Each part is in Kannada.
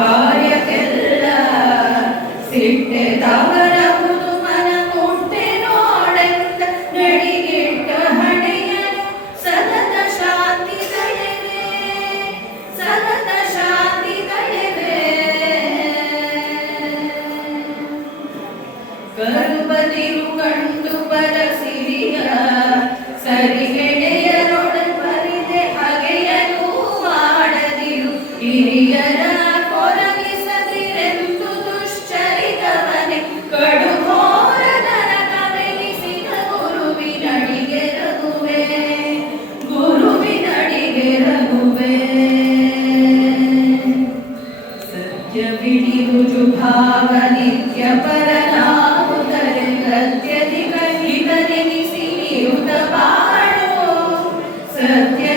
ಕಾರ್ಯಕ್ಕೆಲ್ಲ ಸಿಟ್ಟೆ ತವರವುದು ಸತ್ಯ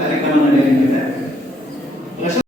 ಕಾರ್ಯಕ್ರಮ